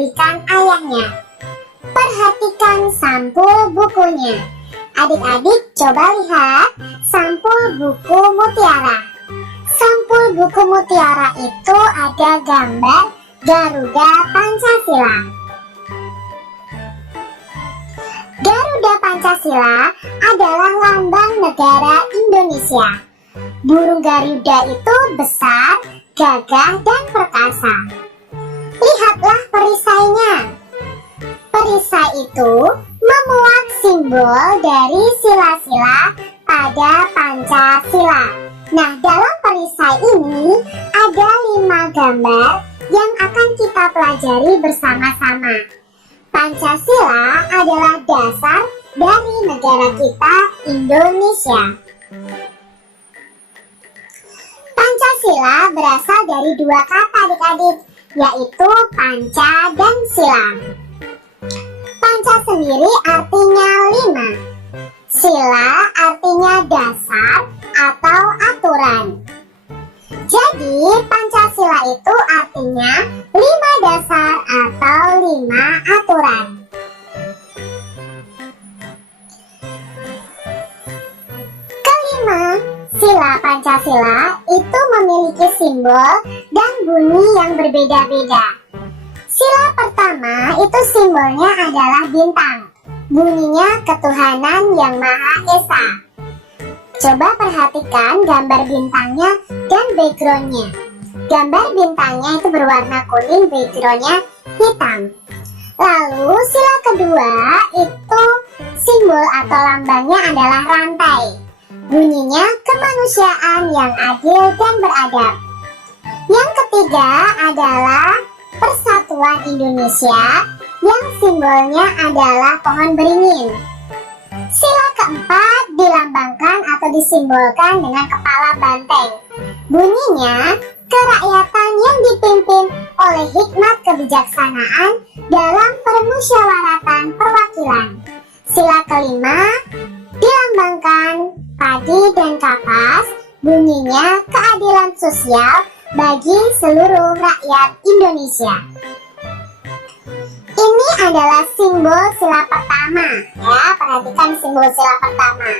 dibelikan ayahnya. Perhatikan sampul bukunya. Adik-adik coba lihat sampul buku mutiara. Sampul buku mutiara itu ada gambar Garuda Pancasila. Garuda Pancasila adalah lambang negara Indonesia. Burung Garuda itu besar, gagah, dan perkasa. Lihatlah perisainya. Perisai itu memuat simbol dari sila-sila pada Pancasila. Nah, dalam perisai ini ada 5 gambar yang akan kita pelajari bersama-sama. Pancasila adalah dasar dari negara kita, Indonesia. Pancasila berasal dari 2 kata adik-adik, yaitu panca dan sila. Panca sendiri artinya 5. Sila artinya dasar atau aturan. Jadi Pancasila itu artinya 5 dasar atau 5 aturan. Kelima, sila Pancasila itu memiliki simbol dan bunyi yang berbeda-beda. Sila pertama itu simbolnya adalah bintang. Bunyinya ketuhanan yang Maha Esa. Coba perhatikan gambar bintangnya dan backgroundnya. Gambar bintangnya itu berwarna kuning, backgroundnya hitam. Lalu sila kedua itu simbol atau lambangnya adalah rantai. Bunyinya kemanusiaan yang adil dan beradab. Yang ketiga adalah Persatuan Indonesia yang simbolnya adalah pohon beringin. Sila keempat dilambangkan atau disimbolkan dengan kepala banteng. Bunyinya kerakyatan yang dipimpin oleh hikmat kebijaksanaan dalam permusyawaratan perwakilan. Sila kelima dilambangkan padi dan kapas. Bunyinya keadilan sosial bagi seluruh rakyat Indonesia. Ini adalah simbol sila pertama, ya, perhatikan simbol sila pertama.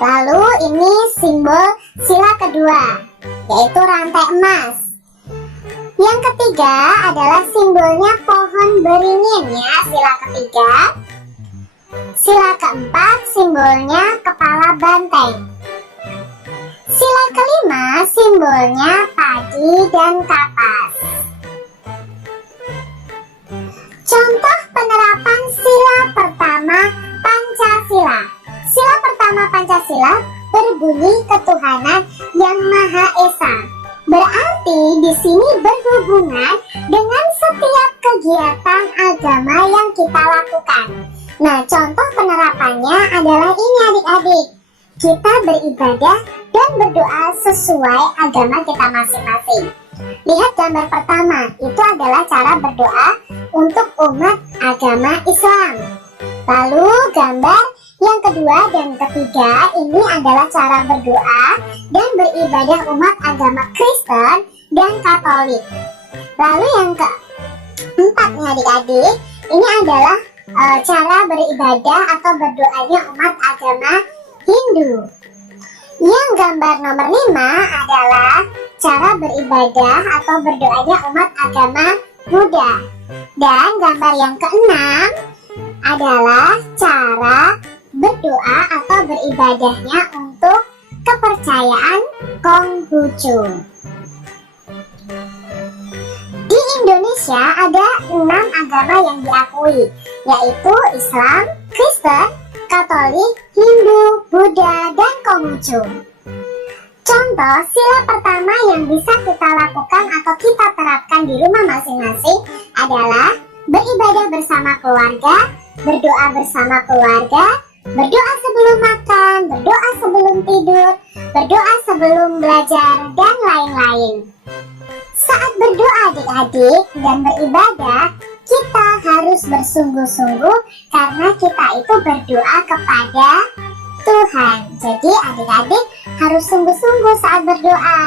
Lalu ini simbol sila kedua, yaitu rantai emas. Yang ketiga adalah simbolnya pohon beringin, ya, sila ketiga. Sila keempat simbolnya kepala banteng. Sila kelima simbolnya padi dan kapas. Contoh penerapan sila pertama Pancasila. Sila pertama Pancasila berbunyi ketuhanan yang Maha Esa. Berarti di sini berhubungan dengan setiap kegiatan agama yang kita lakukan. Nah, contoh penerapannya adalah ini adik-adik. Kita beribadah dan berdoa sesuai agama kita masing-masing. Lihat gambar pertama, itu adalah cara berdoa untuk umat agama Islam. Lalu gambar yang kedua dan ketiga ini adalah cara berdoa dan beribadah umat agama Kristen dan Katolik. Lalu yang keempat nih adik-adik, ini adalah cara beribadah atau berdoanya umat agama Hindu. Yang gambar nomor 5 adalah cara beribadah atau berdoanya umat agama Buddha. Dan gambar yang keenam adalah cara berdoa atau beribadahnya untuk kepercayaan Konghucu. Di Indonesia ada 6 agama yang diakui, yaitu Islam, Kristen, Katolik, Hindu, Buddha, dan Konghucu. Contoh sila pertama yang bisa kita lakukan atau kita terapkan di rumah masing-masing adalah beribadah bersama keluarga, berdoa bersama keluarga, berdoa sebelum makan, berdoa sebelum tidur, berdoa sebelum belajar, dan lain-lain. Saat berdoa adik-adik dan beribadah, kita harus bersungguh-sungguh karena kita itu berdoa kepada Tuhan. Jadi adik-adik harus sungguh-sungguh saat berdoa.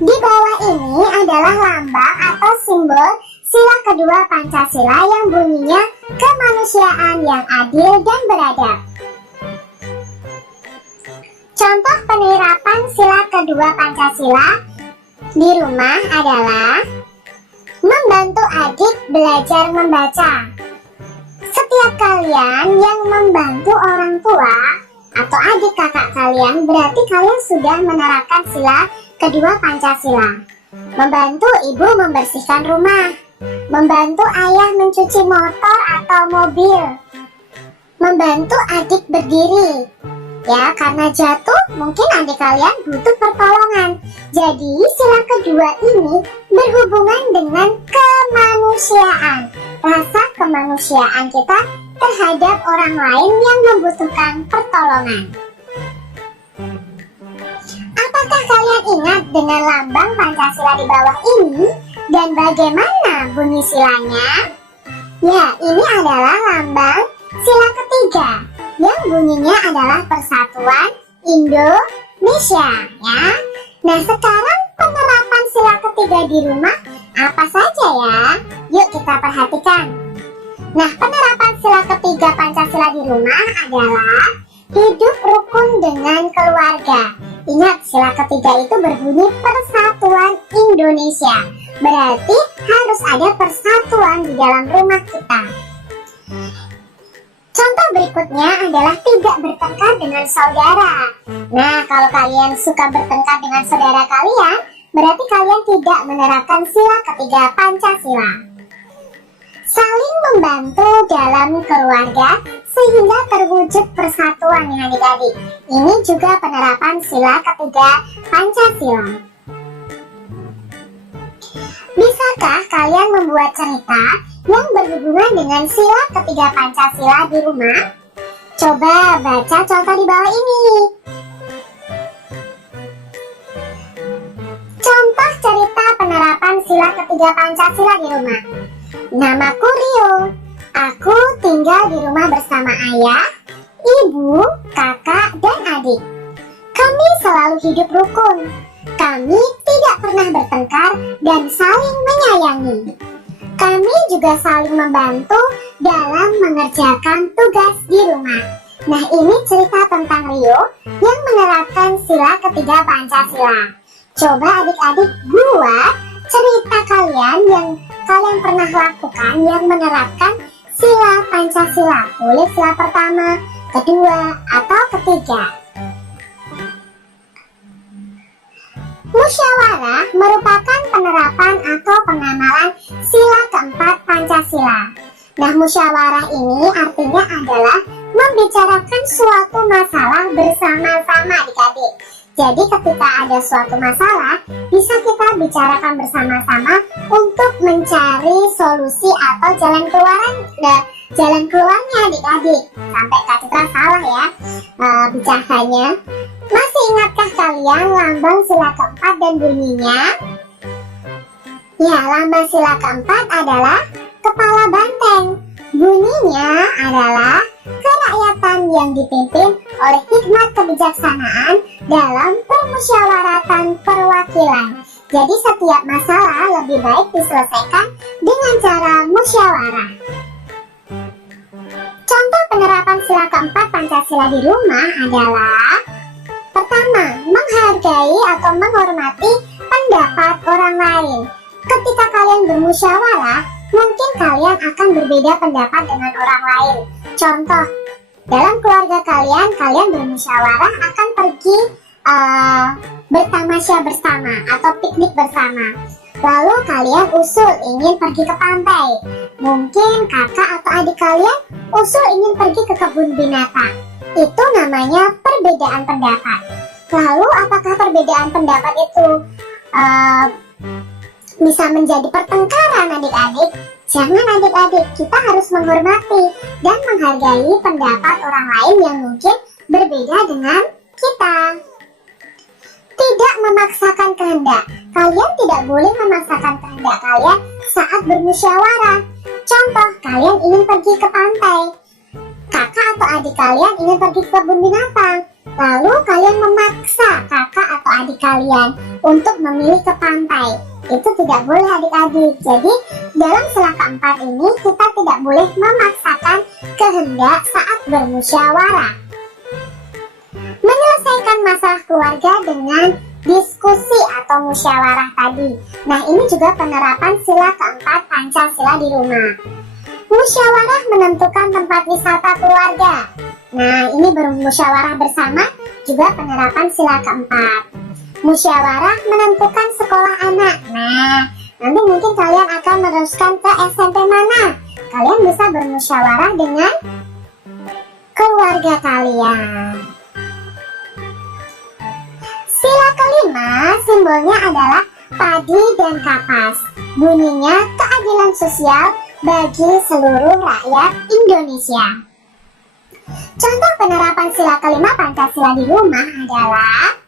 Di bawah ini adalah lambang sila kedua Pancasila yang bunyinya kemanusiaan yang adil dan beradab. Contoh penerapan sila kedua Pancasila di rumah adalah membantu adik belajar membaca. Setiap kalian yang membantu orang tua atau adik kakak kalian, berarti kalian sudah menerapkan sila kedua Pancasila. Membantu ibu membersihkan rumah, membantu ayah mencuci motor atau mobil, membantu adik berdiri. Ya, karena jatuh mungkin adik kalian butuh pertolongan. Jadi sila kedua ini berhubungan dengan kemanusiaan, rasa kemanusiaan kita terhadap orang lain yang membutuhkan pertolongan. Apakah kalian ingat dengan lambang Pancasila di bawah ini dan bagaimana bunyi silanya? Ya, ini adalah lambang sila ketiga yang bunyinya adalah Persatuan Indonesia, ya. Nah, sekarang penerapan sila ketiga di rumah apa saja ya? Yuk kita perhatikan. Nah, penerapan sila ketiga Pancasila di rumah adalah hidup rukun dengan keluarga. Ingat, sila ketiga itu berbunyi Persatuan Indonesia. Berarti harus ada persatuan di dalam rumah kita. Contoh berikutnya adalah tidak bertengkar dengan saudara. Nah, kalau kalian suka bertengkar dengan saudara kalian, berarti kalian tidak menerapkan sila ketiga Pancasila. Saling membantu dalam keluarga sehingga terwujud persatuan ya adik-adik. Ini juga penerapan sila ketiga Pancasila. Bisakah kalian membuat cerita yang berhubungan dengan sila ketiga Pancasila di rumah? Coba baca contoh di bawah ini. Contoh cerita penerapan sila ketiga Pancasila di rumah. Namaku Rio. Aku tinggal di rumah bersama ayah, ibu, kakak, dan adik. Kami selalu hidup rukun. Kami tidak pernah bertengkar dan saling menyayangi. Kami juga saling membantu dalam mengerjakan tugas di rumah. Nah, ini cerita tentang Rio yang menerapkan sila ketiga Pancasila. Coba adik-adik buat cerita kalian yang kalian pernah lakukan yang menerapkan sila Pancasila. Boleh sila pertama, kedua, atau ketiga. Musyawarah merupakan penerapan atau pengamalan sila keempat Pancasila. Nah, musyawarah ini artinya adalah membicarakan suatu masalah bersama-sama adik-adik. Jadi ketika ada suatu masalah, bisa kita bicarakan bersama-sama untuk mencari solusi atau jalan keluarnya adik-adik. Sampai Kak Citra salah ya bicaranya. Masih ingatkah kalian lambang sila keempat dan bunyinya? Ya, lambang sila keempat adalah kepala banteng. Bunyinya adalah kerakyatan yang dipimpin oleh hikmat kebijaksanaan dalam permusyawaratan perwakilan. Jadi setiap masalah lebih baik diselesaikan dengan cara musyawarah. Contoh penerapan sila keempat Pancasila di rumah adalah: pertama, menghargai atau menghormati pendapat orang lain. Ketika kalian bermusyawarah, mungkin kalian akan berbeda pendapat dengan orang lain. Contoh, dalam keluarga kalian bermusyawarah akan pergi bertamasya bersama atau piknik bersama. Lalu kalian usul ingin pergi ke pantai. Mungkin kakak atau adik kalian usul ingin pergi ke kebun binatang. Itu namanya perbedaan pendapat. Lalu apakah perbedaan pendapat itu bisa menjadi pertengkaran adik-adik? Jangan adik-adik, kita harus menghormati dan menghargai pendapat orang lain yang mungkin berbeda dengan kita. Tidak memaksakan kehendak. Kalian tidak boleh memaksakan kehendak kalian saat bermusyawarah. Contoh, kalian ingin pergi ke pantai. Kakak atau adik kalian ingin pergi ke kebun binatang. Lalu kalian memaksa kakak atau adik kalian untuk memilih ke pantai. Itu tidak boleh adik-adik. Jadi dalam sila keempat ini kita tidak boleh memaksakan kehendak saat bermusyawarah. Menyelesaikan masalah keluarga dengan diskusi atau musyawarah tadi. Nah, ini juga penerapan sila keempat Pancasila di rumah. Musyawarah menentukan tempat wisata keluarga. Nah, ini bermusyawarah bersama juga penerapan sila keempat. Musyawarah menentukan sekolah anak. Nah, nanti mungkin kalian akan meneruskan ke SMP mana. Kalian bisa bermusyawarah dengan keluarga kalian. Sila kelima simbolnya adalah padi dan kapas. Bunyinya keadilan sosial bagi seluruh rakyat Indonesia. Contoh penerapan sila kelima Pancasila di rumah adalah: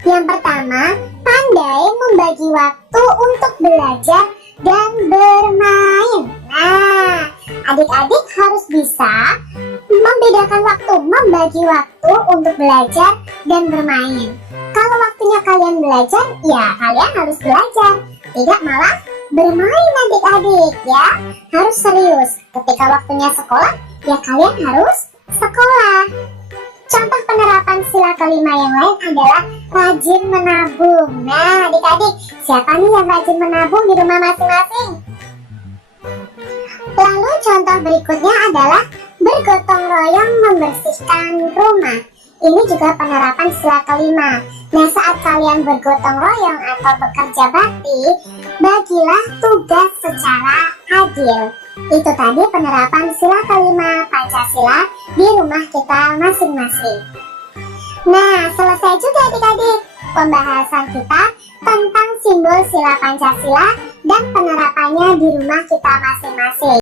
yang pertama, pandai membagi waktu untuk belajar dan bermain. Nah, adik-adik harus bisa membedakan waktu, membagi waktu untuk belajar dan bermain. Kalau waktunya kalian belajar, ya kalian harus belajar, tidak malah bermain adik-adik ya. Harus serius. Ketika waktunya sekolah, ya kalian harus sekolah. Contoh penerapan sila kelima yang lain adalah rajin menabung. Nah, adik-adik, siapa nih yang rajin menabung di rumah masing-masing? Lalu contoh berikutnya adalah bergotong royong membersihkan rumah. Ini juga penerapan sila kelima. Nah, saat kalian bergotong royong atau bekerja bakti, bagilah tugas secara adil. Itu tadi penerapan sila kelima Pancasila di rumah kita masing-masing. Nah, selesai juga adik-adik pembahasan kita tentang simbol sila Pancasila dan penerapannya di rumah kita masing-masing.